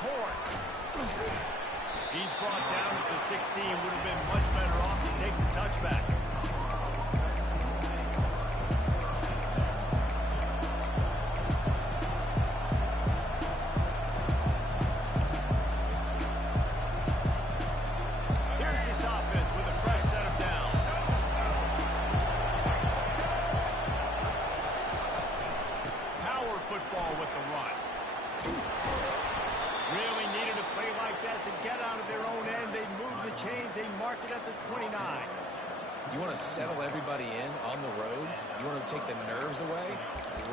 torn. He's brought down to the 16. Would have been much better off to take the touchback. Here's this offense with a fresh set of downs. Power football with the run. Really needed a play like that to get out of their own end. They move the chains. They mark it at the 29. You want to settle everybody in on the road? You want to take the nerves away?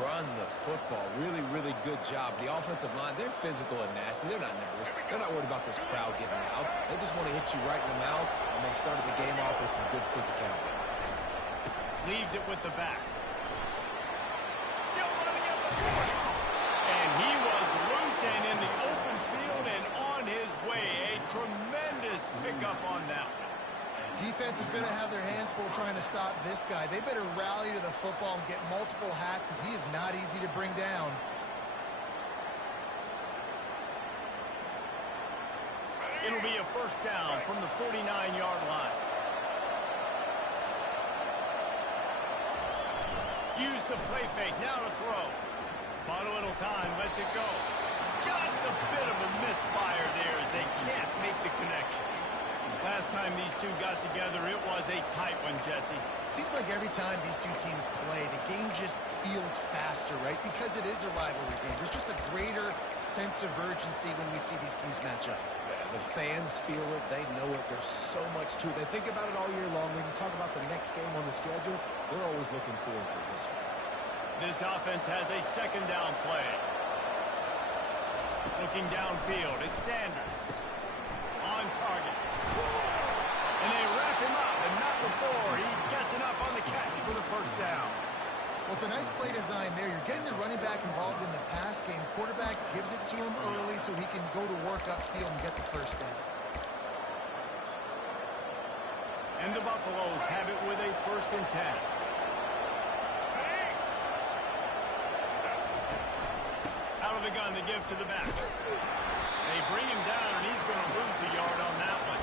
Run the football. Really, really good job. The offensive line, they're physical and nasty. They're not nervous. They're not worried about this crowd getting loud. They just want to hit you right in the mouth, and they started the game off with some good physicality. Leaves it with the back. Still running up the court. And he was loose and in the open field and on his way. A tremendous pickup on that one. Defense is going to have their hands full trying to stop this guy. They better rally to the football and get multiple hats because he is not easy to bring down. It'll be a first down from the 49-yard line. Use the play fake. Now to throw. Bought a little time. Lets it go. Just a bit of a misfire there as they can't make the connection. Last time these two got together, it was a tight one, Jesse. Seems like every time these two teams play, the game just feels faster, right? Because it is a rivalry game. There's just a greater sense of urgency when we see these teams match up. Yeah, the fans feel it. They know it. There's so much to it. They think about it all year long. We can talk about the next game on the schedule. They're always looking forward to this one. This offense has a second down play. Looking downfield, it's Sanders. On target. And they wrap him up, and not before he gets enough on the catch for the first down. Well, it's a nice play design there. You're getting the running back involved in the pass game. Quarterback gives it to him early so he can go to work upfield and get the first down. And the Buffaloes have it with a 1st and 10. Out of the gun to give to the back. They bring him down, and he's going to lose a yard on that one.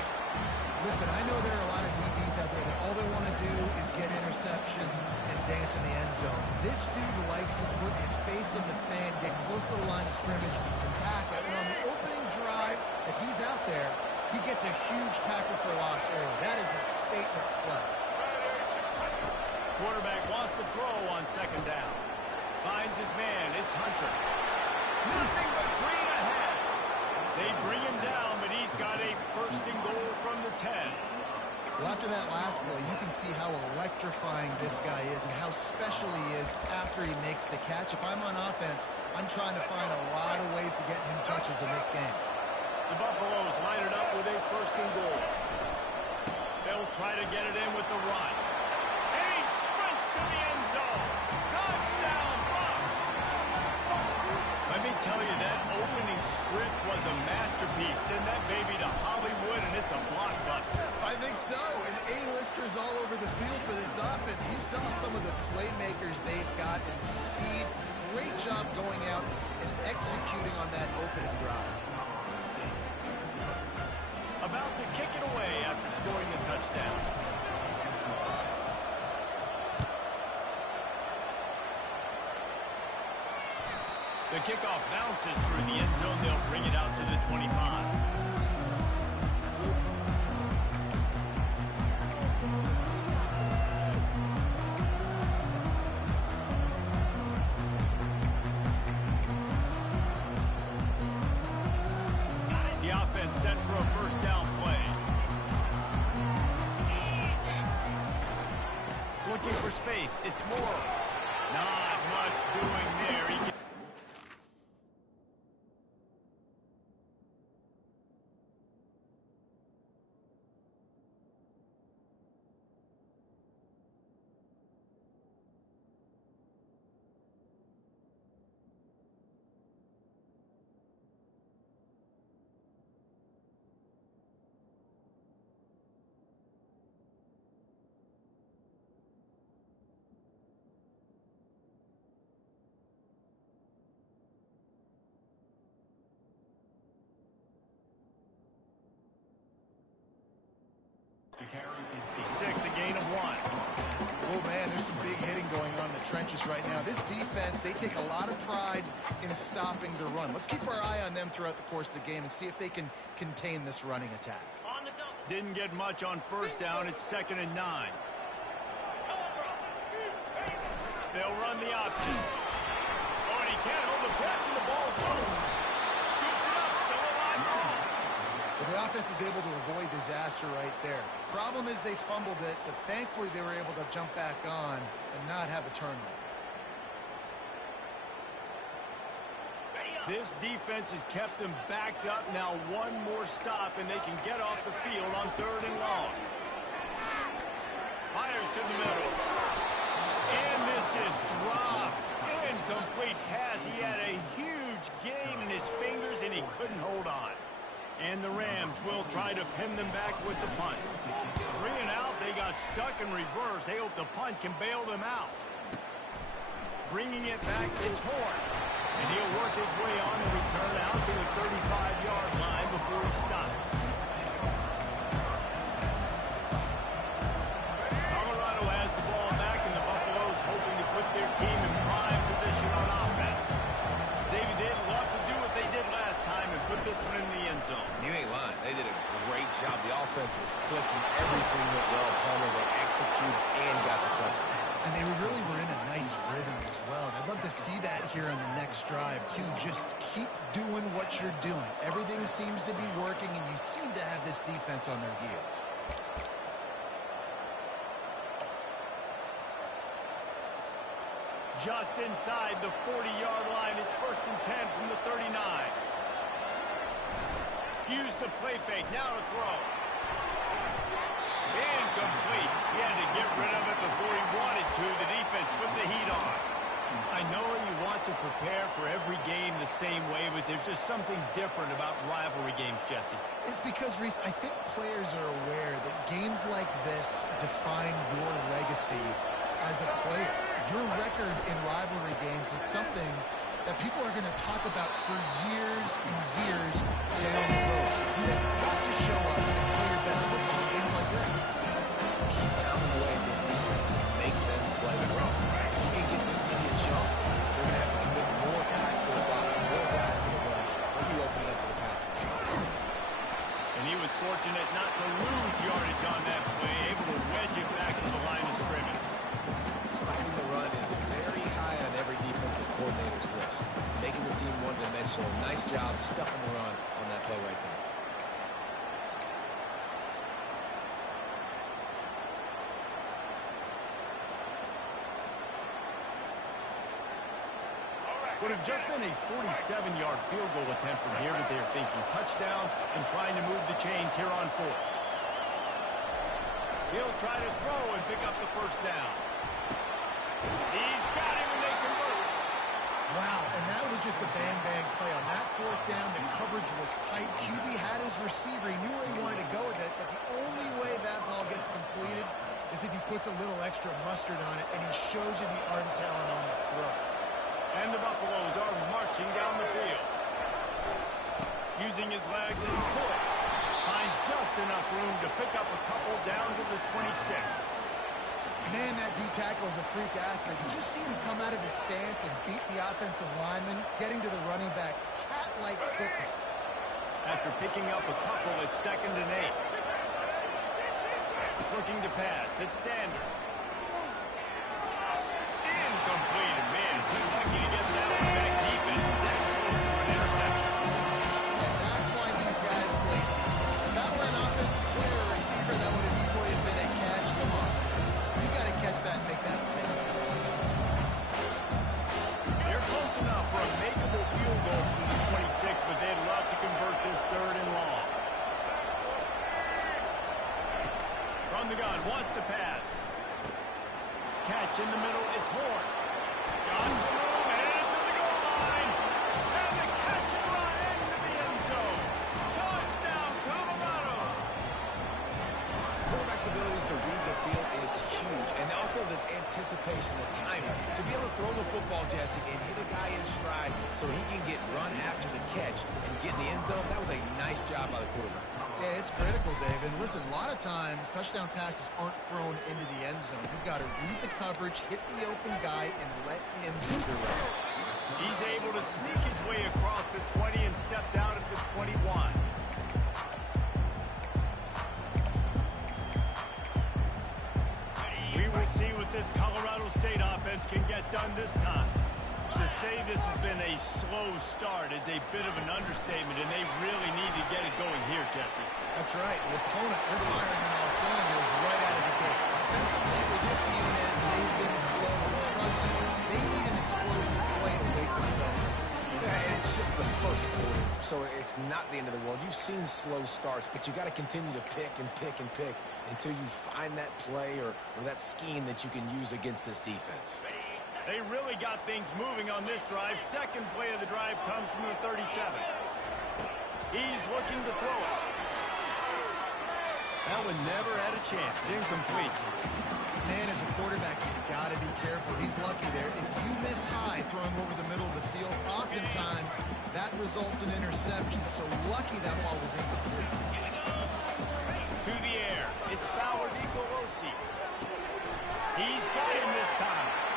Listen, I know there are a lot of DBs out there that all they want to do is get interceptions and dance in the end zone. This dude likes to put his face in the fan, get close to the line of scrimmage, and tackle. And on the opening drive that he's out there, he gets a huge tackle for loss early. That is a statement play. Quarterback wants to throw on second down. Finds his man. It's Hunter. Nothing but green ahead. They bring him down, but he's got a 1st and goal from the 10. Well, after that last play, you can see how electrifying this guy is and how special he is after he makes the catch. If I'm on offense, I'm trying to find a lot of ways to get him touches in this game. The Buffaloes line it up with a 1st and goal. They'll try to get it in with the run. And he sprints to the end zone. Touchdown, Bucs! Let me tell you, that opening script was a masterpiece. Send that baby to Hollywood, and it's a blockbuster. I think so, and A-listers all over the field for this offense. You saw some of the playmakers they've got and the speed. Great job going out and executing on that opening drive. About to kick it away after scoring the touchdown. The kickoff bounces through the end zone. They'll bring it out to the 25. The offense set for a 1st down play. Looking for space. It's Moore. Not much doing there. He 6, a gain of 1. Oh, man, there's some big hitting going on in the trenches right now. This defense, they take a lot of pride in stopping the run. Let's keep our eye on them throughout the course of the game and see if they can contain this running attack. Didn't get much on first down. It's 2nd and 9. They'll run the option. Oh, and he can't hold the catch, and the ball's loose. Scoops it up, still a live ball. Well, the offense is able to avoid disaster right there. Problem is they fumbled it, but thankfully they were able to jump back on and not have a turnover. This defense has kept them backed up. Now one more stop, and they can get off the field on 3rd and long. Fires to the middle. And this is dropped. Incomplete pass. He had a huge gain in his fingers, and he couldn't hold on. And the Rams will try to pin them back with the punt. 3 and out. They got stuck in reverse. They hope the punt can bail them out. Bringing it back, it's Horn. And he'll work his way on and return out to the 35-yard line before he stops. Colorado has the ball back, and the Buffaloes hoping to put their team in prime position on offense. David, they'd love to do what they did last time and put this one in the end zone. You ain't lying. They did a great job. The offense was clicking. Everything went well. Palmer, they executed and got the touchdown. And they really were in a nice rhythm as well. I'd love to see that here on the next drive, too. Just keep doing what you're doing. Everything seems to be working, and you seem to have this defense on their heels. Just inside the 40-yard line. It's 1st and 10 from the 39. Use the play fake. Now to throw. Incomplete. He had to get rid of it before he wanted to. The defense put the heat on. I know you want to prepare for every game the same way, but there's just something different about rivalry games, Jesse. It's because, Reese, I think players are aware that games like this define your legacy as a player. Your record in rivalry games is something that people are going to talk about for years and years down the road. You have got to show up and play your best football in games like this. Keep pounding away at this defense and make them play wrong. If you can get this many a jump, they're going to have to commit more guys to the box, more guys to the run. They'll be opening up for the passing game. And he was fortunate not to lose yardage on that play, able to wedge it back to the line of scrimmage. Stopping the run is very high on every defensive coordinator's list. Making the team one-dimensional. Nice job stuffing the run on that play right there. Would have just been a 47-yard field goal attempt from here, but they're thinking touchdowns and trying to move the chains here on 4th. He'll try to throw and pick up the 1st down. He's got him and they convert. Wow, and that was just a bang-bang play. On that 4th down, the coverage was tight. QB had his receiver. He knew where he wanted to go with it, but the only way that ball gets completed is if he puts a little extra mustard on it, and he shows you the arm talent on the throw. And the Buffaloes are marching down the field. Using his legs, it's Hood. Finds just enough room to pick up a couple down to the 26. Man, that D-tackle is a freak athlete. Did you see him come out of his stance and beat the offensive lineman, getting to the running back? Cat-like quickness. After picking up a couple, it's 2nd and 8. Looking to pass, it's Sanders. Incomplete, and man, is he lucky to get that one back deep and that close to an interception. That's why these guys play. If that were an offensive player or receiver, that would have easily been a catch. Come on. You got to catch that and make that play. They're close enough for a makeable field goal from the 26, but they'd love to convert this 3rd and long. From the gun, wants to pass. Catch in the middle, it's Horn. Got some room, headed to the goal line. And the catch and run into the end zone. Touchdown, Colorado. Quarterback's abilities to read the field is huge, and also the anticipation, the timing. To be able to throw the football, Jesse, and hit a guy in stride so he can get run after the catch and get in the end zone, that was a nice job by the quarterback. Yeah, it's critical, David. Listen, a lot of times touchdown passes aren't thrown into the end zone. You've got to read the coverage, hit the open guy, and let him do the rest. He's able to sneak his way across the 20 and steps out at the 21. We will see what this Colorado State offense can get done this time. To say this has been a slow start is a bit of an understatement, and they really need to get it going here, Jesse. That's right. The opponent, they're firing on all cylinders right out of the gate. Offensively, with this unit, they've been slow and struggling. They need an explosive play to wake themselves up. Yeah, and it's just the first quarter, so it's not the end of the world. You've seen slow starts, but you got to continue to pick and pick and pick until you find that play or that scheme that you can use against this defense. They really got things moving on this drive. Second play of the drive comes from the 37. He's looking to throw it. That one never had a chance. Incomplete. Man, as a quarterback, you've got to be careful. He's lucky there. If you miss high throwing over the middle of the field, oftentimes that results in interception. So lucky that ball was incomplete. To the air. It's Colo St. He's got him this time.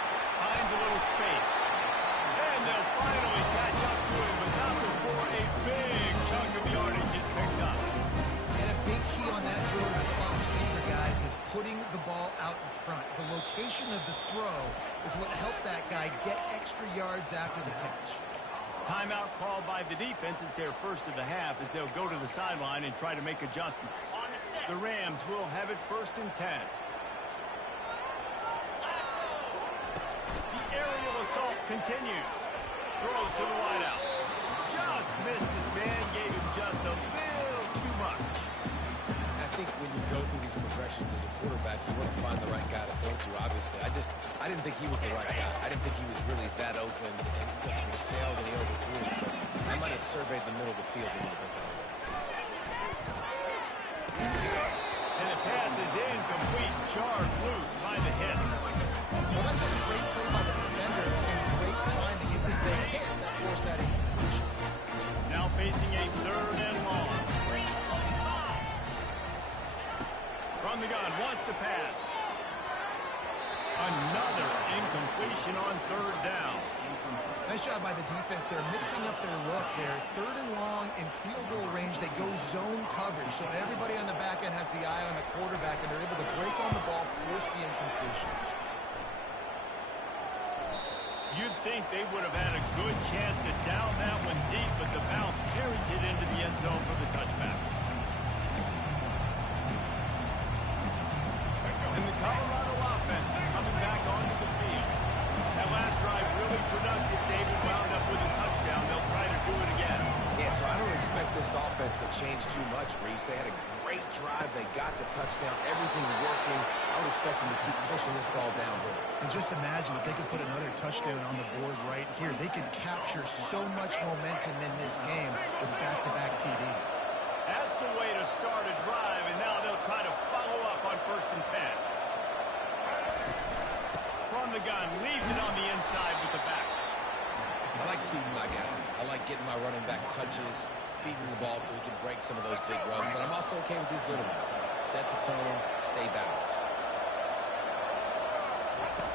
Finds a little space. And they'll finally catch up to him, but not before a big chunk of yardage is picked up. And a big key on that throw to the slot receiver, guys, is putting the ball out in front. The location of the throw is what helped that guy get extra yards after the catch. Timeout called by the defense. It's their first of the half as they'll go to the sideline and try to make adjustments. The Rams will have it 1st and 10. Aerial assault continues. Throws to the wideout. Just missed his man, gave him just a little too much. I think when you go through these progressions as a quarterback, you want to find the right guy to throw to, obviously. I didn't think he was the right guy. I didn't think he was really that open. And listen, he sailed and he overthrew it, but I might have surveyed the middle of the field a little bit better. And the pass is incomplete. Jarred loose by the hit. Well, that's a great play by the defender and great timing. It was the hit that forced that incompletion. Now facing a 3rd and long. From the gun, wants to pass. Another incompletion on 3rd down. Nice job by the defense. They're mixing up their look there. 3rd and long in field goal range. They go zone coverage. So everybody on the back end has the eye on the quarterback, and they're able to break on the ball, force the incompletion. You'd think they would have had a good chance to down that one deep, but the bounce carries it into the end zone for the touchback. And the Colorado offense is coming back onto the field. That last drive really productive. David wound up with a touchdown. They'll try to do it again. Yeah, so I don't expect this offense to change too much, Reese. They had a great drive. They got the touchdown. Everything working. I would expect them to keep pushing this ball downhill. And just imagine if they could put another touchdown on the board right here. They could capture so much momentum in this game with back-to-back TDs. That's the way to start a drive, and now they'll try to follow up on 1st and 10. From the gun, leaves it on the inside with the back. I like feeding my guy. I like getting my running back touches, feeding the ball so he can break some of those big runs. But I'm also okay with these little ones. Set the tone, stay balanced.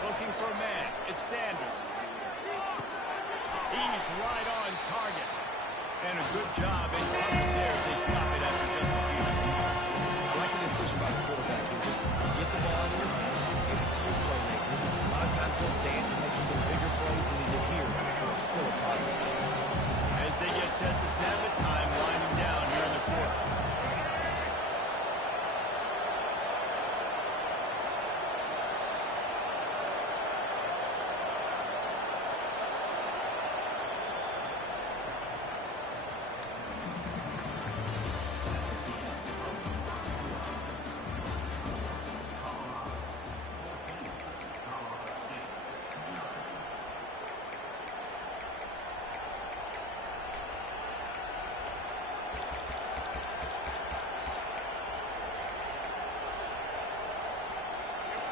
Looking for a man. It's Sanders. He's right on target. And a good job in coverage there. They stop it after just a few. I like the decision by the quarterback here. Just get the ball in your hands, give it to your playmaker. A lot of times he'll dance and make even bigger plays than he did here, but it's still a positive game. As they get set to snap it, time winding down here in the quarter.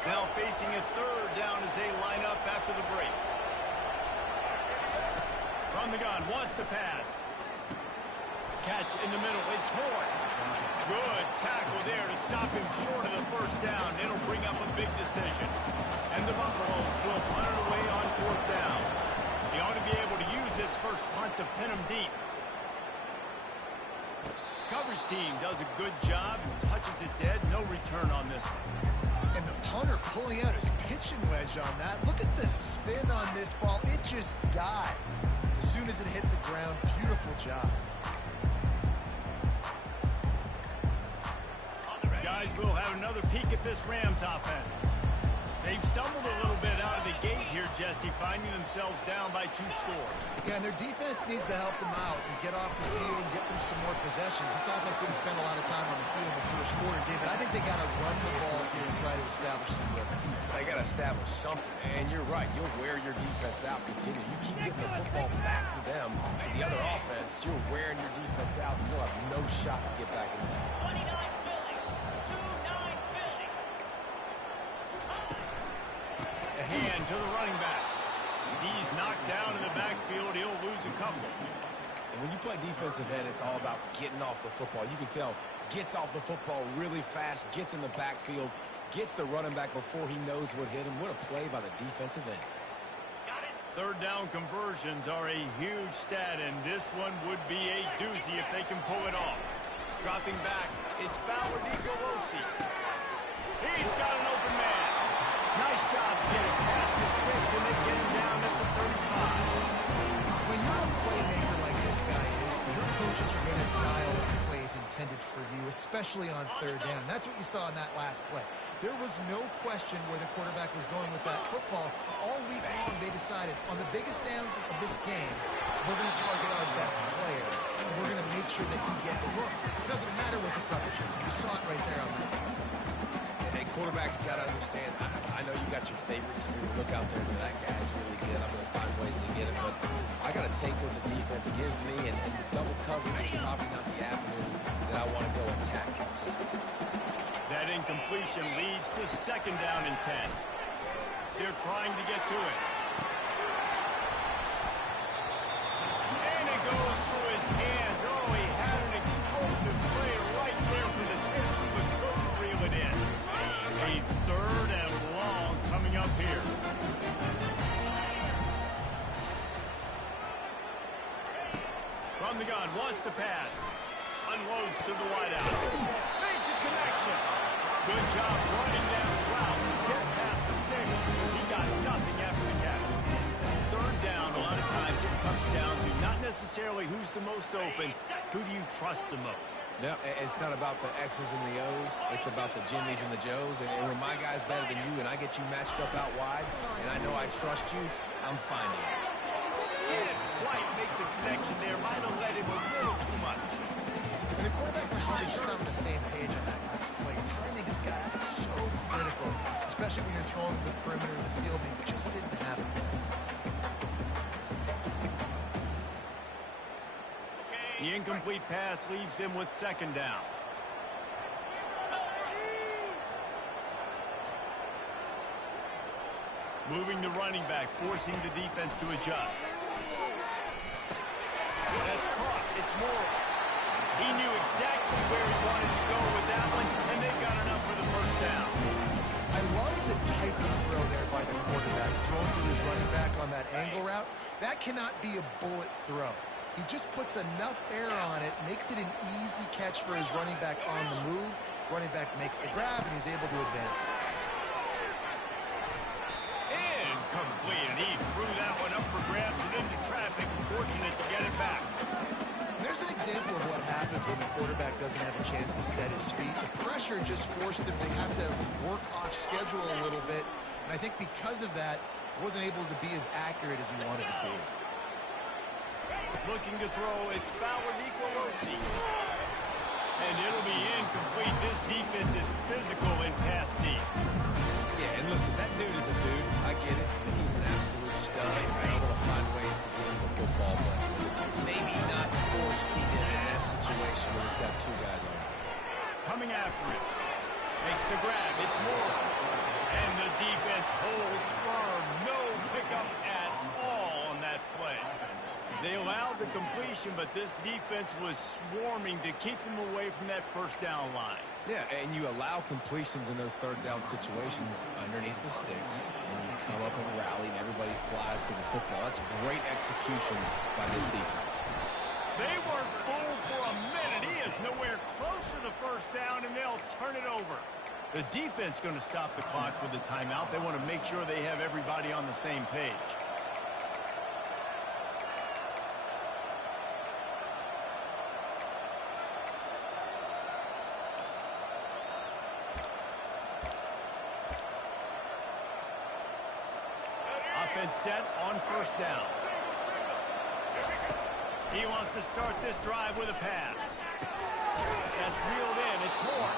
Now facing a 3rd down as they line up after the break. From the gun, wants to pass. catch in the middle. It's Moore. Good tackle there to stop him short of the first down. It'll bring up a big decision. And the Buffaloes will punt it away on fourth down. He ought to be able to use this first punt to pin him deep. Coverage team does a good job. Touches it dead. No return on this one. And the punter pulling out his pitching wedge on that. Look at the spin on this ball. It just died as soon as it hit the ground. Beautiful job. Guys, we'll have another peek at this Rams offense. They've stumbled a little bit out of the gate here, Jesse, finding themselves down by 2 scores. Yeah, and their defense needs to help them out and get off the field and get them some more possessions. This offense didn't spend a lot of time on the field in the first quarter, David. I think they got to run the ball here and try to establish some rhythm. They got to establish something, and you're right. You'll wear your defense out. Continue. You keep getting the football back to them, to the other offense. You're wearing your defense out, and you'll have no shot to get back in this game. Hand to the running back. He's knocked down in the backfield. He'll lose a couple. And when you play defensive end, it's all about getting off the football. You can tell, gets off the football really fast, gets in the backfield, gets the running back before he knows what hit him. What a play by the defensive end. Third down conversions are a huge stat, and this one would be a doozy if they can pull it off. Dropping back, it's Bauer Nicolosi. He's got an open man. Nice job getting past the sticks, and they get him down at the 35. When you're a playmaker like this guy is, your coaches are going to dial up plays intended for you, especially on third down. That's what you saw in that last play. There was no question where the quarterback was going with that football. All week long, they decided on the biggest downs of this game, we're going to target our best player, and we're going to make sure that he gets looks. It doesn't matter what the coverage is. You saw it right there on that. Hey, quarterbacks got to understand, I know you got your favorites. You look out there and that guy's really good. I'm going to find ways to get him, but I got to take what the defense gives me, and the double coverage is probably not the avenue that I want to go attack consistently. That incompletion leads to second down and 10. They're trying to get to it. And it goes through his hands. Oh, he had an explosive play right there for the tackle, but couldn't reel it in. A third and long coming up here. From the gun, wants to pass. Unloads to the wideout. Makes a connection. Good job running that route to get past the sticks because he got nothing after the catch. Third down, a lot of times it comes down to not necessarily who's the most open, who do you trust the most? No, it's not about the X's and the O's. It's about the Jimmys and the Joes. And when my guy's better than you and I get you matched up out wide and I know I trust you, I'm finding it. Didn't quite make the connection there. Might have let him a little too much. And the quarterback and receiver just not on the same page on that last play. Timing has got to be so critical, especially when you're throwing to the perimeter of the field. They just didn't have it. The incomplete pass leaves him with second down. Moving the running back, forcing the defense to adjust. That's caught. It's Moore. He knew exactly where he wanted to go with that one, and they got enough for the first down. I love the type of throw there by the quarterback, throwing to his running back on that angle route. That cannot be a bullet throw. He just puts enough air on it, makes it an easy catch for his running back on the move. Running back makes the grab, and he's able to advance it. Incomplete, and he threw that one up for grabs and into traffic. Fortunate to get it back. There's an example of what happens when the quarterback doesn't have a chance to set his feet. The pressure just forced him to have to work off schedule a little bit, and I think because of that, wasn't able to be as accurate as he wanted to be. Looking to throw, it's Bauer Nicolosi. And it'll be incomplete. This defense is physical and pass deep. Yeah, and listen, that dude is a dude. I get it. He's an absolute stud. I want to find ways to get him the football, but maybe not force feed him in that situation when he's got two guys on him. Coming after it. Makes the grab. It's Moore. And the defense holds firm. No pickup at all on that play. They allowed the completion, but this defense was swarming to keep them away from that first down line. Yeah, and you allow completions in those third down situations underneath the sticks, and you come up and rally, and everybody flies to the football. That's great execution by this defense. They weren't fooled for a minute. He is nowhere close to the first down, and they'll turn it over. The defense going to stop the clock with a timeout. They want to make sure they have everybody on the same page. Offense set on first down. He wants to start this drive with a pass. That's reeled in. It's Moore.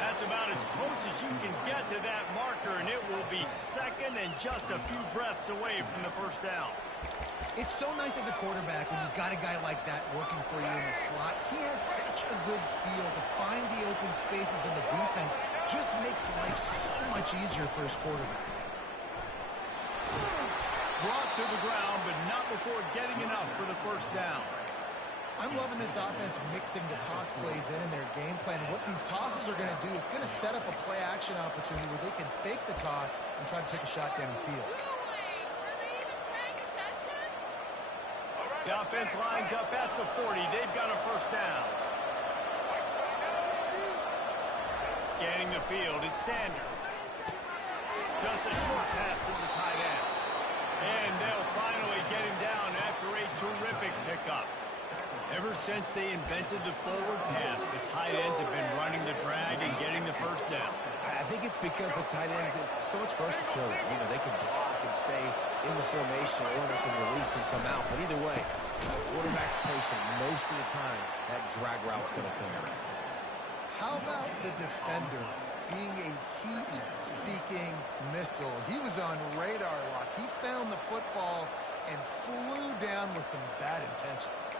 That's about as close as you can get to that marker, and it will be second and just a few breaths away from the first down. It's so nice as a quarterback when you've got a guy like that working for you in the slot. He has such a good feel to find the open spaces in the defense. Just makes life so much easier for his quarterback. Brought to the ground, but not before getting enough for the first down. I'm loving this offense mixing the toss plays in their game plan. What these tosses are going to do is going to set up a play-action opportunity where they can fake the toss and try to take a shot downfield. The offense lines up at the 40. They've got a first down. Scanning the field, it's Sanders. Just a short pass to the tight end. And they'll finally get him down after a terrific pickup. Ever since they invented the forward pass, the tight ends have been running the drag and getting the first down. I think it's because the tight ends is so much versatility. You know, they can block and stay in the formation, or they can release and come out. But either way, the quarterback's patient. Most of the time, that drag route's going to come out. How about the defender being a heat-seeking missile? He was on radar lock. He found the football and flew down with some bad intentions.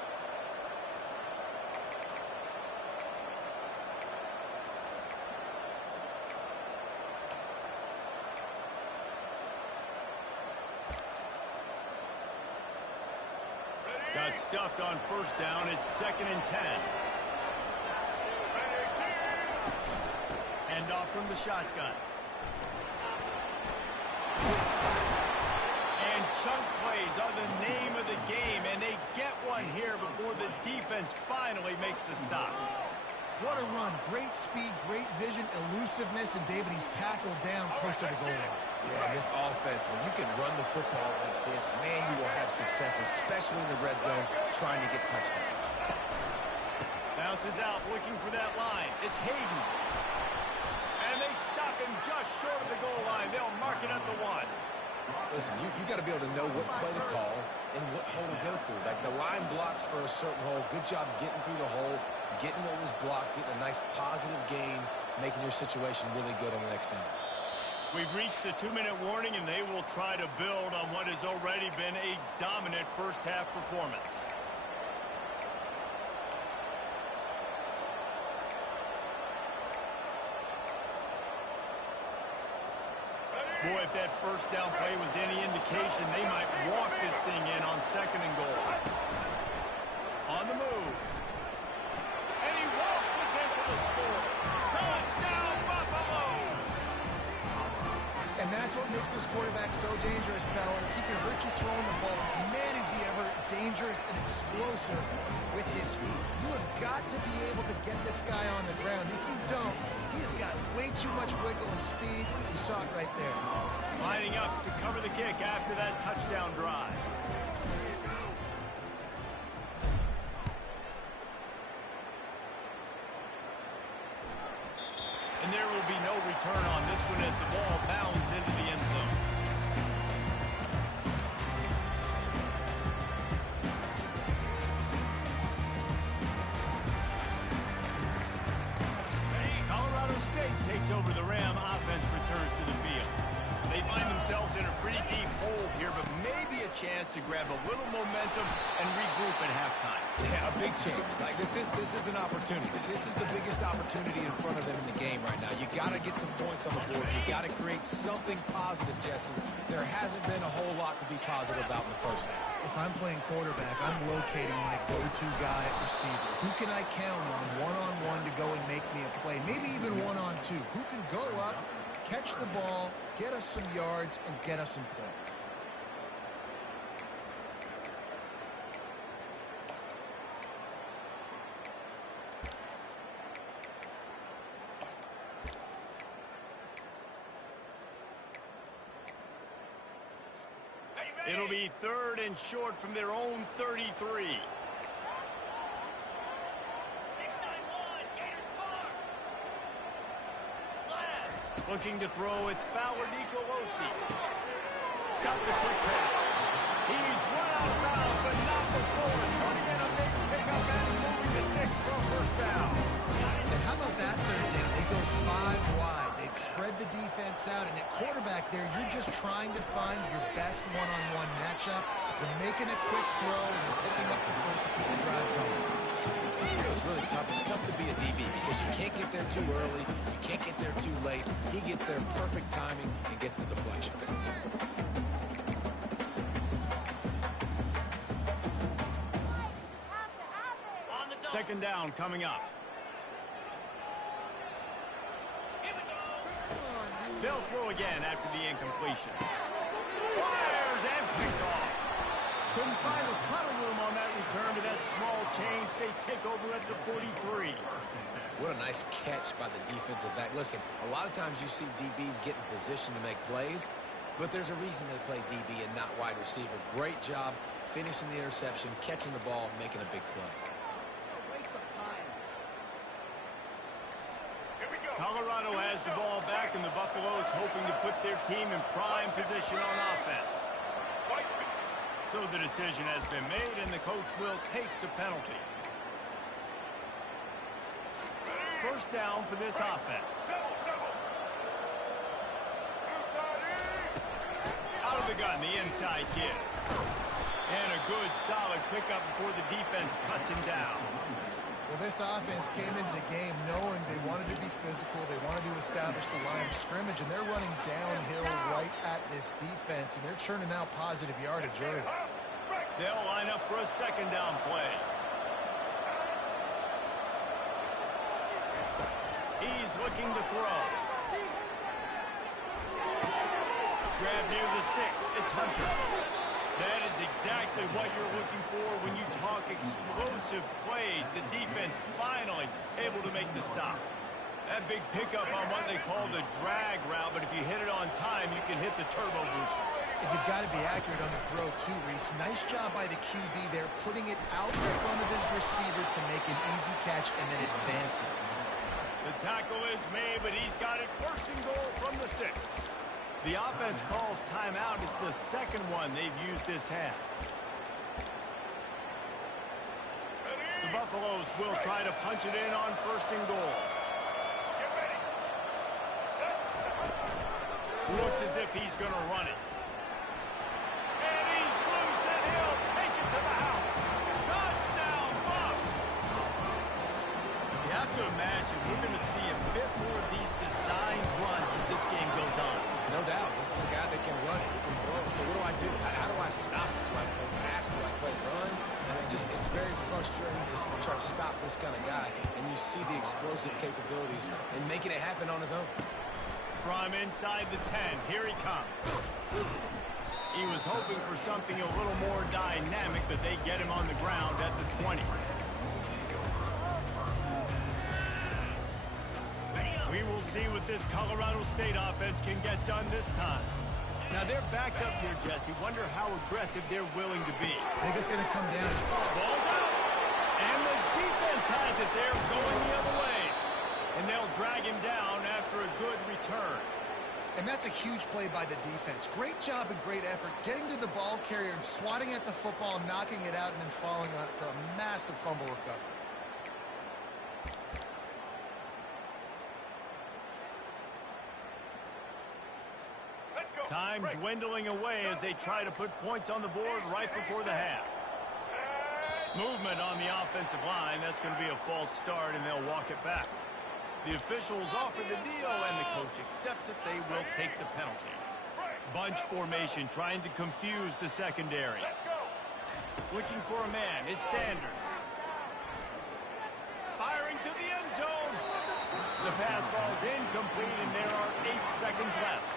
Got stuffed on first down. It's 2nd and 10. Hand off from the shotgun. And chunk plays are the name of the game, and they get one here before the defense finally makes the stop. What a run. Great speed, great vision, elusiveness, and David, he's tackled down close to the goal line. Yeah, this offense, when you can run the football like this, man, you will have success, especially in the red zone, trying to get touchdowns. Bounces out, looking for that line. It's Hayden. And they stop him just short of the goal line. They'll mark it at the 1. Listen, you got to be able to know what play to call and what hole to go through. Like, the line blocks for a certain hole. Good job getting through the hole, getting what was blocked, getting a nice positive gain, making your situation really good on the next down. We've reached the 2-minute warning, and they will try to build on what has already been a dominant first-half performance. Boy, if that first down play was any indication, they might walk this thing in on 2nd and goal. On the move. And he waltzes in for the score. Touchdown, Buffalo! And that's what makes this quarterback so dangerous, fellas. He can hurt you throwing the ball. Man, is he ever dangerous and explosive with his feet. You have got to be able to get this guy on the ground. If you don't, he has got way too much wiggle and speed. You saw it right there. Lining up to cover the kick after that touchdown drive. And there will be no return on this one as the ball bounds into the end zone. Colorado State takes over the Ram. Offense returns to the field. They find themselves in a pretty deep hole here, but maybe a chance to grab a little momentum and regroup at halftime. Yeah, a big chance. Like, this is an opportunity. This is the biggest opportunity in front of them in the game right now. You got to get some points on the board. You got to create something positive, Jesse. There hasn't been a whole lot to be positive about in the first half. If I'm playing quarterback, I'm locating my go-to guy at receiver. Who can I count on one-on-one to go and make me a play? Maybe even one-on-two. Who can go up, catch the ball, get us some yards, and get us some points? It'll be 3rd and short from their own 33. Looking to throw, it's Fowler Colo St. Got the quick pass. He's run out of bounds, but not before. Turning in a big pickup and moving the sticks for a first down. And how about that 3rd down? They go 5 wide. They've spread the defense out, and at quarterback there, you're just trying to find your best one-on-one matchup. You're making a quick throw, and you're picking up the first to keep the drive going. It's really tough. It's tough to be a DB because you can't get there too early. You can't get there too late. He gets there perfect timing and gets the deflection. Second down coming up. They'll throw again after the incompletion. Fires and picked off. Couldn't find a ton of room on that return to that small change. They take over at the 43. What a nice catch by the defensive back. Listen, a lot of times you see DBs get in position to make plays, but there's a reason they play DB and not wide receiver. Great job finishing the interception, catching the ball, making a big play. Colorado has the ball back, and the Buffaloes hoping to put their team in prime position on offense. So the decision has been made, and the coach will take the penalty. First down for this offense. Out of the gun, the inside give. And a good, solid pickup before the defense cuts him down. Well, this offense came into the game knowing they wanted to be physical, they wanted to establish the line of scrimmage, and they're running downhill right at this defense, and they're churning out positive yardage early. They'll line up for a second down play. He's looking to throw. Grab near the sticks. It's Hunter. That is exactly what you're looking for when you talk explosive plays. The defense finally able to make the stop. That big pickup on what they call the drag route, but if you hit it on time, you can hit the turbo booster. And you've got to be accurate on the throw, too, Reese. Nice job by the QB there, putting it out in front of his receiver to make an easy catch and then advance it. The tackle is made, but he's got it 1st and goal from the 6. The offense calls timeout. It's the second one they've used this half. The Buffaloes will try to punch it in on 1st and goal. Looks as if he's going to run it. And he's loose, and he'll take it to the house. Touchdown, Bucks! You have to imagine we're going to see a bit more of these design runs as this game goes on. No doubt. This is a guy that can run it. He can throw it. So what do I do? How do I stop it? Do I play pass? Do I play run? And it's very frustrating to try to stop this kind of guy. And you see the explosive capabilities and making it happen on his own. From inside the 10, here he comes. He was hoping for something a little more dynamic, but they get him on the ground at the 20. We will see what this Colorado State offense can get done this time. Now they're backed up here, Jesse. Wonder how aggressive they're willing to be. I think it's going to come down. Ball's out. And the defense has it. They're going the other way. And they'll drag him down after a good return. And that's a huge play by the defense. Great job and great effort getting to the ball carrier and swatting at the football, knocking it out, and then falling on it for a massive fumble recovery. Time dwindling away as they try to put points on the board right before the half. Movement on the offensive line. That's going to be a false start, and they'll walk it back. The officials offer the deal, and the coach accepts it. They will take the penalty. Bunch formation, trying to confuse the secondary. Looking for a man. It's Sanders. Firing to the end zone. The pass falls incomplete, and there are 8 seconds left.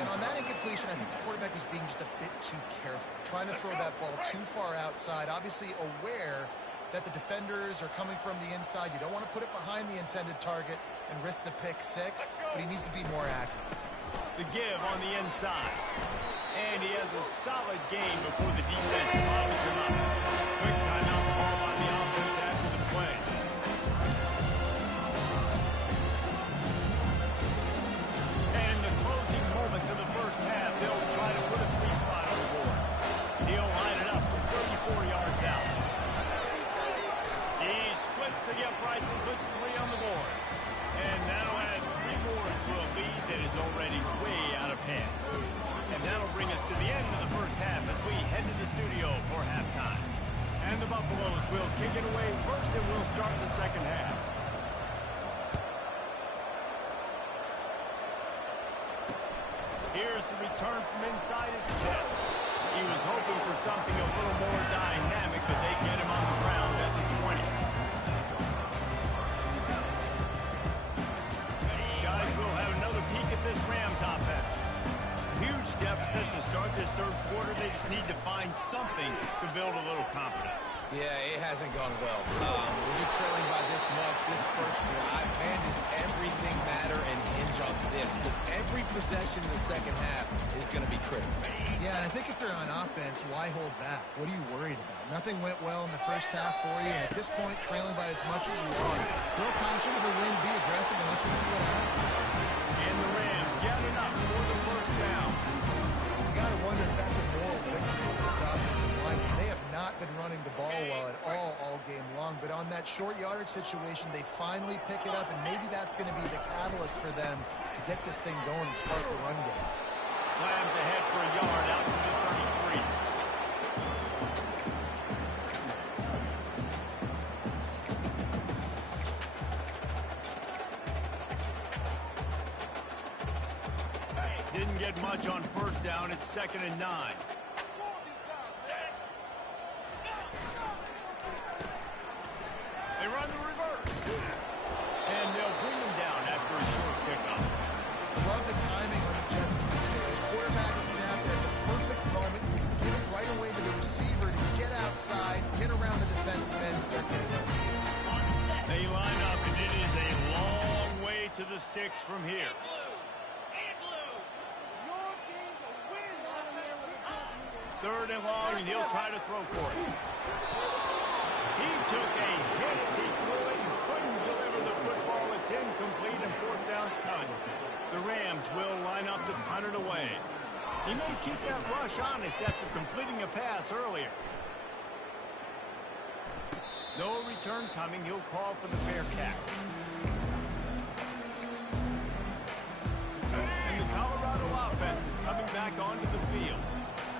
And on that incompletion, I think the quarterback was being just a bit too careful, trying to throw that ball too far outside, obviously aware that the defenders are coming from the inside. You don't want to put it behind the intended target and risk the pick six, but he needs to be more accurate. The give on the inside. And he has a solid game before the defense follows him up. Quick timeout call on the offense after the play. And the closing moments of the first half, they'll try to put a 3-spot on the board. He'll line it up from 34 yards out. He splits the uprights and puts 3 on the board. And that'll add 3 more to a lead that is already way out of hand. And that'll bring us to the end of the first half as we head to the studio for halftime. And the Buffaloes will kick it away first, and we'll start the second half. Here's the return from inside his 10. He was hoping for something a little more dynamic, but they get him on the ground at the 20. Guys, we'll have another peek at this Rams offense. Huge deficit to start this third quarter. They just need to find something to build a little confidence. Yeah, it hasn't gone well. When you're trailing by this much, this first drive, man, does everything matter and hinge on this? Because every possession in the second half is going to be critical. Yeah, and I think if they're on offense, why hold back? What are you worried about? Nothing went well in the first half for you, and at this point, trailing by as much as you are. Throw caution to the wind, be aggressive, and let's just see what happens. And the Rams get it up for the first down. You got to wonder if that's a moral victory for this offensive line, because they have not been running the ball well at all game long. But on that short yardage situation, they finally pick it up, and maybe that's going to be the catalyst for them to get this thing going and spark the run game. Slams ahead for a yard out to the 33. Didn't get much on first down. It's 2nd and 9. They run the reverse. And they'll bring him down after a short pickup. I love the timing on the jet sweep. The quarterback snapped at the perfect moment. Get it right away to the receiver to get outside, get around the defensive end, and start getting up. They line up, and it is a long way to the sticks from here. Third and long, and he'll try to throw for it. He took a hit as he threw it and couldn't deliver the football. It's incomplete, and 4th down's coming. The Rams will line up to punt it away. He may keep that rush honest after completing a pass earlier. No return coming. He'll call for the fair catch. And the Colorado offense is coming back onto the field.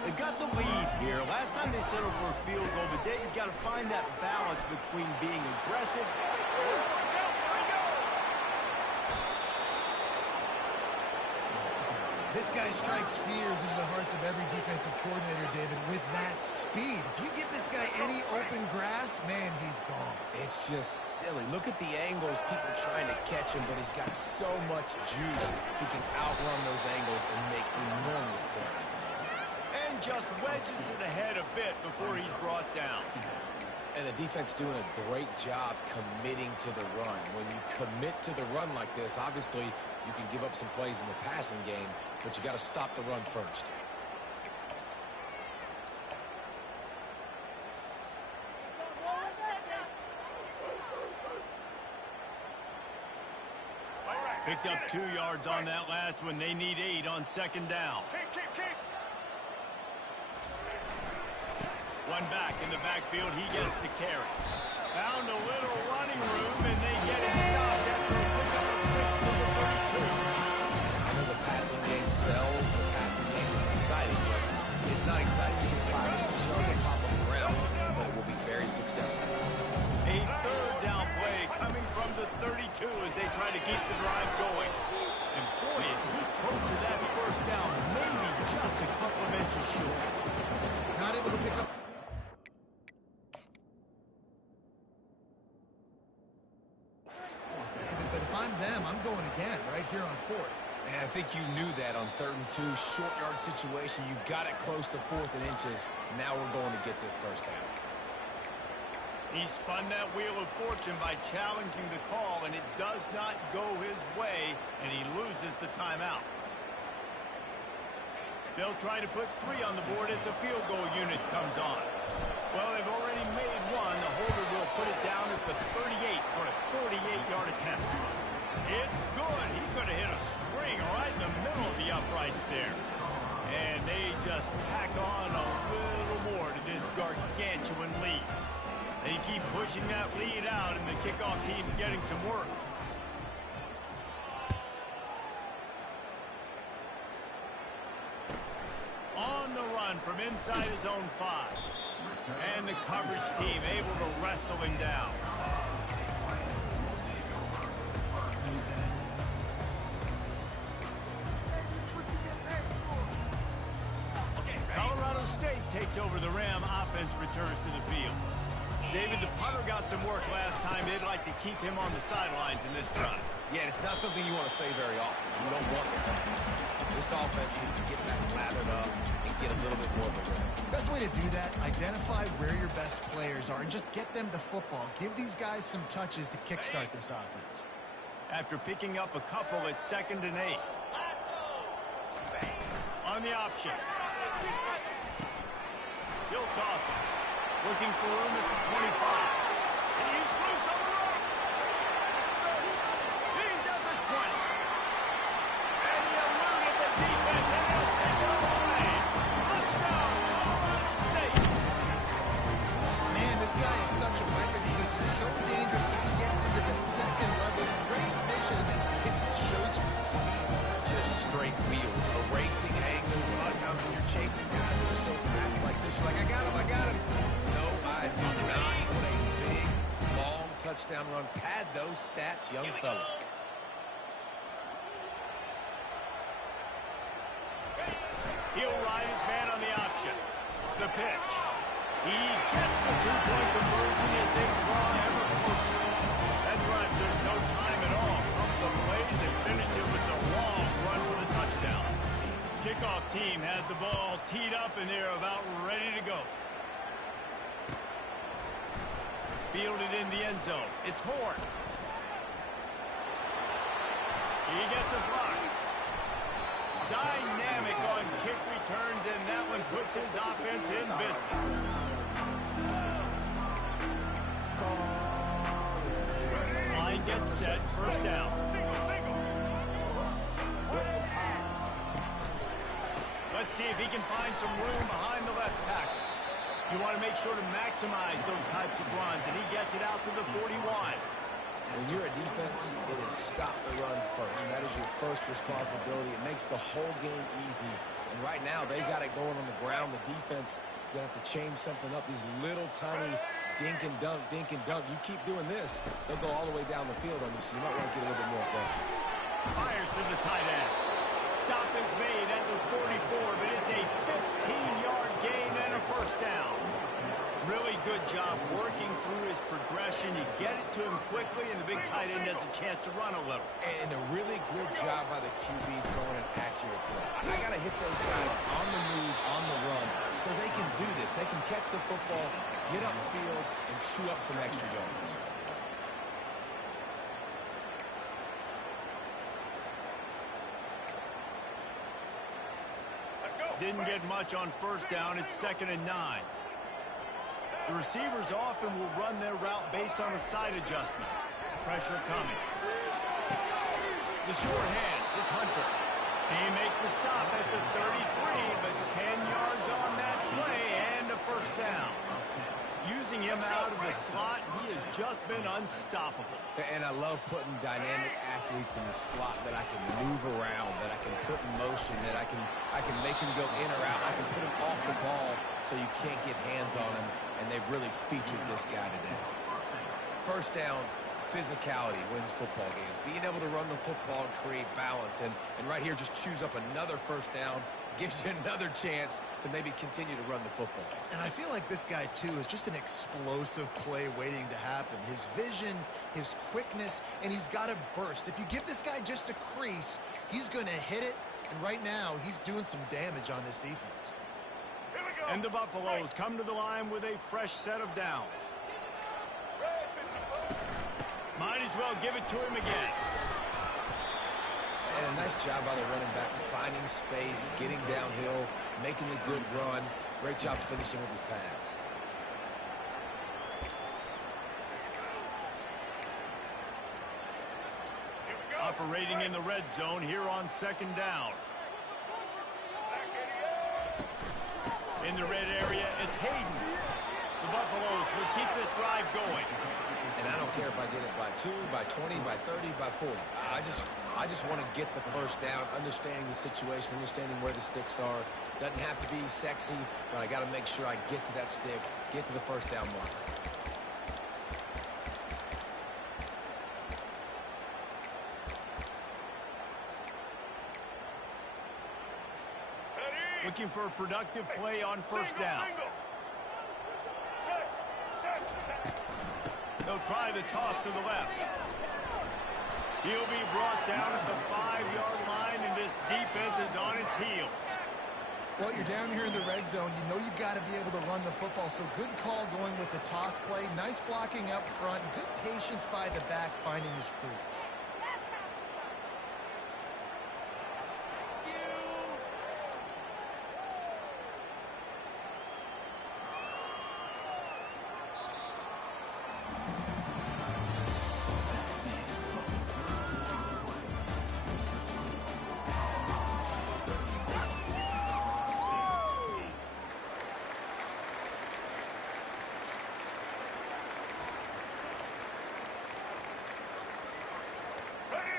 They've got the lead here. Last time they settled for a field goal, but they've got to find that balance between being aggressive. Oh, watch out, there he goes. This guy strikes fears into the hearts of every defensive coordinator, David, with that speed. If you give this guy any open grass, man, he's gone. It's just silly. Look at the angles, people trying to catch him, but he's got so much juice. He can outrun those angles and make enormous plays. And just wedges it ahead a bit before he's brought down. And the defense doing a great job committing to the run. When you commit to the run like this, obviously you can give up some plays in the passing game, but you got to stop the run first. Picked up 2 yards on that last one. They need 8 on 2nd down. One back in the backfield. He gets the carry. Found a little running room, and they get him stopped after a pickup of 6 to the 32. I know the passing game sells. The fourth. And I think you knew that on 3rd and 2, short yard situation. You got it close to 4th and inches. Now we're going to get this first down. He spun that wheel of fortune by challenging the call, and it does not go his way, and he loses the timeout. They'll try to put 3 on the board as the field goal unit comes on. Well, they've already made one. The holder will put it down at the 38 for a 48-yard attempt. It's good. He could have hit a string right in the middle of the uprights there. And they just tack on a little more to this gargantuan lead. They keep pushing that lead out, and the kickoff team's getting some work. On the run from inside his own 5. And the coverage team able to wrestle him down. Colorado State takes over the Ram. Offense returns to the field. David, the punter got some work last time. They'd like to keep him on the sidelines in this drive. Yeah, it's not something you want to say very often. You don't want the punter. This offense needs to get back lathered up and get a little bit more of a rhythm. Best way to do that, identify where your best players are and just get them the football. Give these guys some touches to kickstart this offense. After picking up a couple at 2nd and 8. On the option. He'll toss it. Looking for room at the 25. And he's loose on the road. He's at the 20. And he eluded the defense, and he'll take it all away. Touchdown, Colorado State. Man, this guy is such a weapon because he's so dangerous if he gets into the 2nd level. Great vision, and then it shows you his speed. Just straight wheels, erasing angles. A lot of times when you're chasing guys that are so fast like this, you're like, I got him, I got him. No, I do not. What a big, long touchdown run. Pad those stats, young fella. He'll ride his man on the option. The pitch. He gets the 2-point conversion as they draw ever closer. That drive took no time at all. Up the plays and finished it with the long run for the touchdown. Kickoff team has the ball teed up, and they're about ready to go. Fielded in the end zone. It's Horn. He gets a block. Dynamic on kick returns, and that one puts his offense in business. Line gets set. First down. Let's see if he can find some room behind the left tackle. You want to make sure to maximize those types of runs, and he gets it out to the 41. When you're a defense, it is stop the run first. That is your first responsibility. It makes the whole game easy. And right now, they got it going on the ground. The defense is going to have to change something up. These little tiny dink and dunk, dink and dunk. You keep doing this, they'll go all the way down the field on you, so you might want to get a little bit more aggressive. Fires to the tight end. Stop is made at the 44, but it's a 15-yard gain and a first down. Really good job working through his progression. You get it to him quickly, and the big tight end has a chance to run a little. And a really good job by the QB throwing an accurate throw. I got to hit those guys on the move, on the run, so they can do this. They can catch the football, get upfield, and chew up some extra yards. Didn't get much on first down. It's 2nd and 9. The receivers often will run their route based on a side adjustment. Pressure coming. The short hand. It's Hunter. He makes the stop at the 33, but 10 yards on that play and a first down. Using him out of the slot, he has just been unstoppable. And I love putting dynamic athletes in the slot that I can move around, that I can put in motion, that I can make him go in or out. I can put him off the ball so you can't get hands on him, and they've really featured this guy today. First down physicality wins football games. Being able to run the football and create balance. And right here, just choose up another first down. Gives you another chance to maybe continue to run the football. And I feel like this guy, too, is just an explosive play waiting to happen. His vision, his quickness, and he's got a burst. If you give this guy just a crease, he's going to hit it. And right now, he's doing some damage on this defense. And the Buffaloes come to the line with a fresh set of downs. Might as well give it to him again. And a nice job by the running back, finding space, getting downhill, making a good run. Great job finishing with his pads. Operating in the red zone here on second down. In the red area, it's Hayden. The Buffaloes will keep this drive going. And I don't care if I get it by 2, by 20, by 30, by 40. I just want to get the first down, understanding the situation, understanding where the sticks are. Doesn't have to be sexy, but I got to make sure I get to that stick, get to the first down mark. Looking for a productive play on first down. They'll try the toss to the left. He'll be brought down at the 5-yard line, and this defense is on its heels. Well, you're down here in the red zone. You know you've got to be able to run the football, so good call going with the toss play. Nice blocking up front. Good patience by the back finding his crease.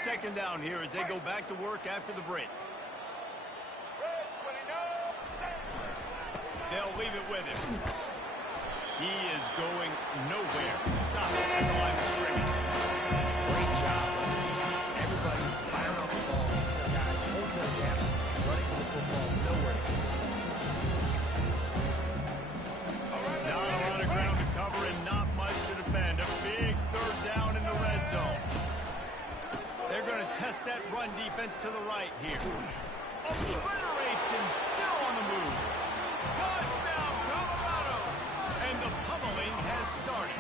Second down here as they go back to work after the break. They'll leave it with him. He is going nowhere. Stop it at the line of scrimmage. Great job. Everybody firing off the ball. Their guys holding their gaps, running to the football, nowhere to go. Not a lot of ground to cover and not much to defend. A big third down in the red zone. They're going to test that run defense to the right here. Obliterates him, still on the move. Touchdown, Colorado! And the pummeling has started.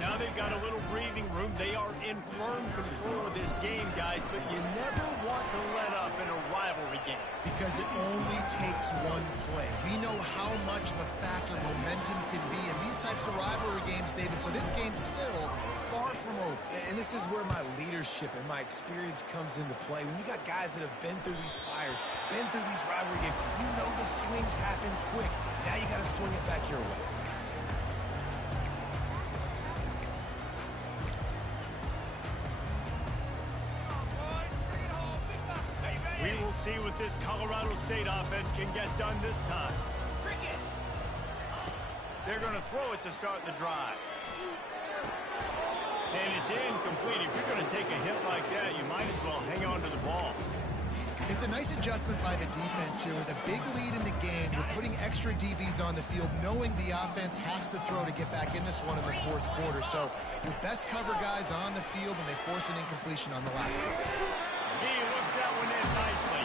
Now they've got a little breathing room. They are in firm control of this game, guys, but you never want to let up in a rivalry game. Because it only takes one play. We know how much of a factor momentum can be in these types of rivalry games, David, so this game's still far from over. And this is where my leadership and my experience comes into play. When you got guys that have been through these fires, been through these rivalry games, you know the swings happen quick. Now you got to swing it back your way. We will see what this Colorado State offense can get done this time. They're going to throw it to start the drive. And it's incomplete. If you're going to take a hit like that, you might as well hang on to the ball. It's a nice adjustment by the defense here. With a big lead in the game, you're putting extra DBs on the field, knowing the offense has to throw to get back in this one in the fourth quarter. So your best cover guys on the field, and they force an incompletion on the last one. He looks that one in nicely.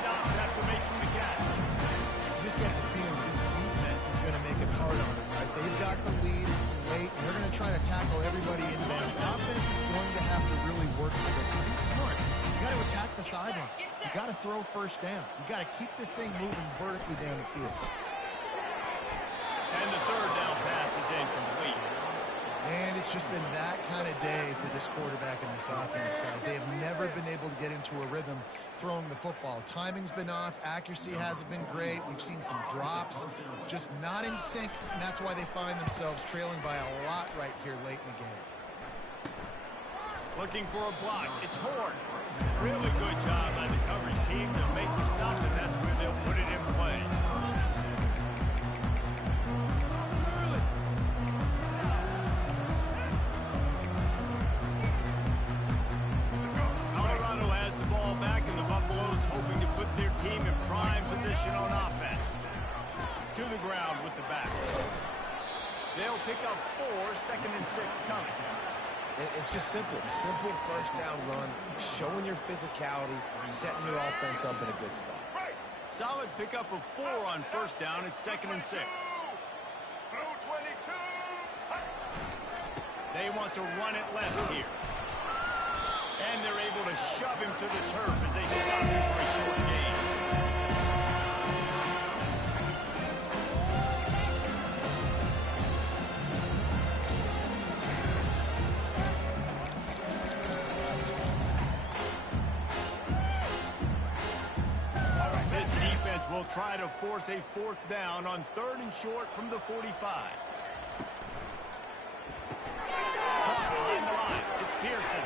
Stopped after making the catch. You just get the feeling this defense is going to make it hard on them, right? They've got the lead, it's late, and they're going to try to tackle everybody inbounds. Offense is going to have to really work for this. And be smart. You got to attack the sidelines. You got to throw first downs. You got to keep this thing moving vertically down the field. And the third down pass is incomplete. And it's just been that kind of day for this quarterback and this offense, guys. They have never been able to get into a rhythm throwing the football. Timing's been off. Accuracy hasn't been great. We've seen some drops, just not in sync, and that's why they find themselves trailing by a lot right here late in the game. Looking for a block. It's Horn. Really good job by the coverage team to make the stop, and that's where they'll put it in play. what's coming. It's just simple. Simple first down run, showing your physicality, setting your offense up in a good spot. Solid pickup of 4 on first down. It's 2nd and 6. Blue 22. They want to run it left here. And they're able to shove him to the turf as they stop him for a short gain. This defense will try to force a 4th down on 3rd and short from the 45. Behind the line, it's Pearson.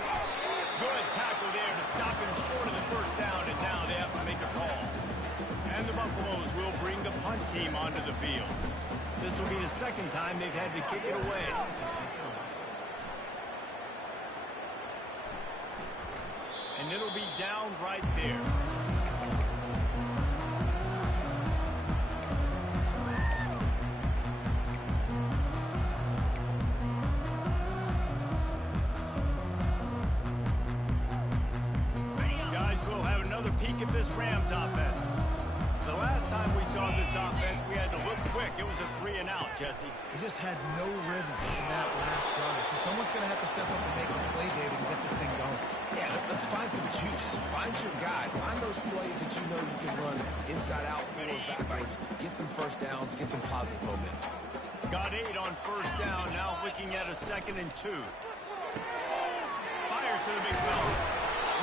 Good tackle there to stop him short of the first down, and now they have to make a call. And the Buffaloes will bring the punt team onto the field. This will be the 2nd time they've had to kick it away. And it'll be down right there. Peek at this Rams offense. The last time we saw this offense, we had to look quick. It was a 3 and out, Jesse. He just had no rhythm in that last drive. So someone's going to have to step up and make a play, David, and get this thing going. Yeah, let's find some juice. Find your guy. Find those plays that you know you can run inside out, forward, backwards. Get some first downs. Get some positive momentum. Got 8 on first down. Now looking at a 2nd and 2. Fires to the big fella.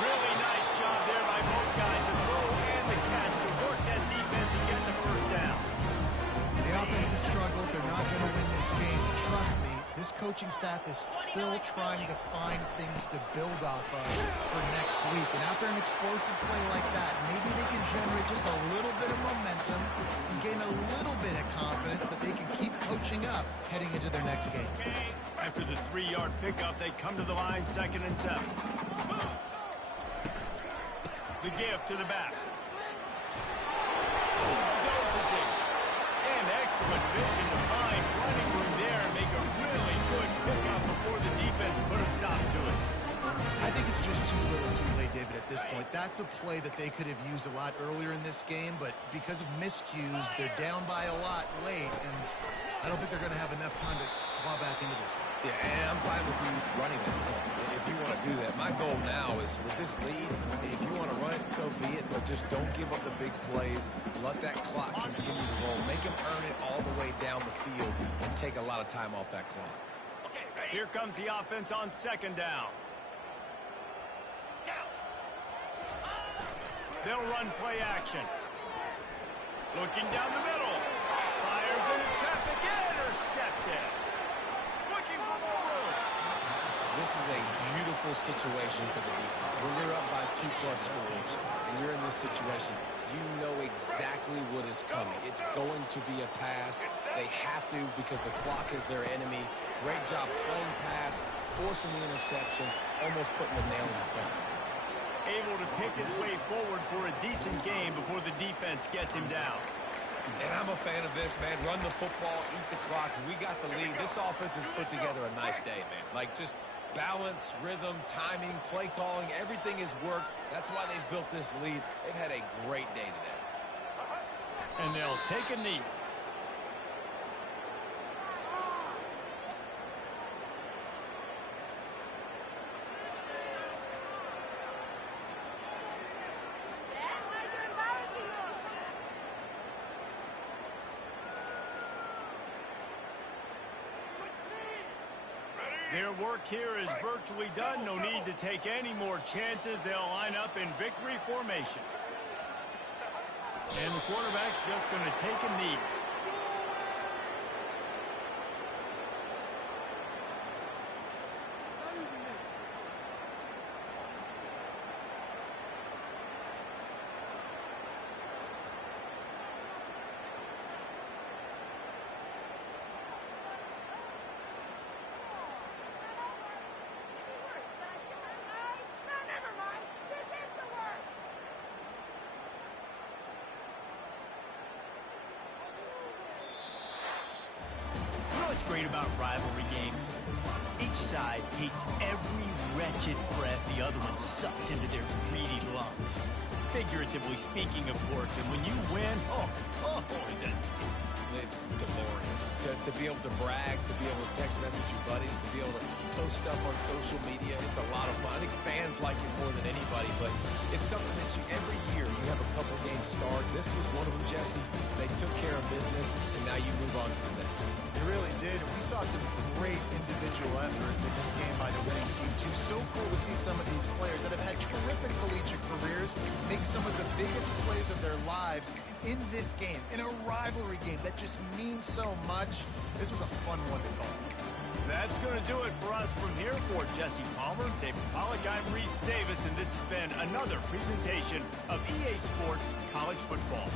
Really nice job there by both guys to throw and the catch to work that defense and get the first down. The offense has struggled. They're not going to win this game. Trust me, this coaching staff is still trying to find things to build off of for next week. And after an explosive play like that, maybe they can generate just a little bit of momentum and gain a little bit of confidence that they can keep coaching up heading into their next game. After the 3-yard pickup, they come to the line 2nd and 7. The give to the back. Doses it. And excellent vision to find running room there and make a really good pickup before the defense put a stop to it. I think it's just too little too late, David, at this point. That's a play that they could have used a lot earlier in this game, but because of miscues, they're down by a lot late, and I don't think they're going to have enough time to claw back into this one. Yeah, and I'm fine with you running that play if you want to do that. My goal now is with this lead, if you want to run it, so be it, but just don't give up the big plays. Let that clock continue to roll. Make him earn it all the way down the field and take a lot of time off that clock. Here comes the offense on 2nd down. They'll run play action. Looking down the middle. Fires into traffic. Intercepted. Looking for more room. This is a beautiful situation for the defense. When you're up by 2+ scores and you're in this situation, you know exactly what is coming. It's going to be a pass. They have to because the clock is their enemy. Great job playing pass, forcing the interception, almost putting the nail in the coffin. Able to pick his way forward for a decent game before the defense gets him down. And I'm a fan of this, man. Run the football, eat the clock. We got the lead. This offense has put together a nice day, man. Like, just balance, rhythm, timing, play calling, everything has worked. That's why they've built this lead. They've had a great day today. And they'll take a knee. Their work here is virtually done. No need to take any more chances. They'll line up in victory formation. And the quarterback's just going to take a knee. What's great about rivalry games? Each side hates every wretched breath the other one sucks into their greedy lungs. Figuratively speaking, of course, and when you win, is that sweet. It's glorious to be able to brag, to be able to text message your buddies, to be able to post stuff on social media. It's a lot of fun. I think fans like it more than anybody, but it's something that every year you have a couple games start. This was one of them, Jesse. They took care of business, and now you move on to the next. They really did. We saw some great individual efforts in this game by the winning team, too. So cool to see some of these players that have had terrific collegiate careers make some of the biggest plays of their lives in this game, in a rivalry game that just means so much. This was a fun one to call. That's going to do it for us from here. For Jesse Palmer, David Pollack, I'm Reese Davis, and this has been another presentation of EA Sports College Football.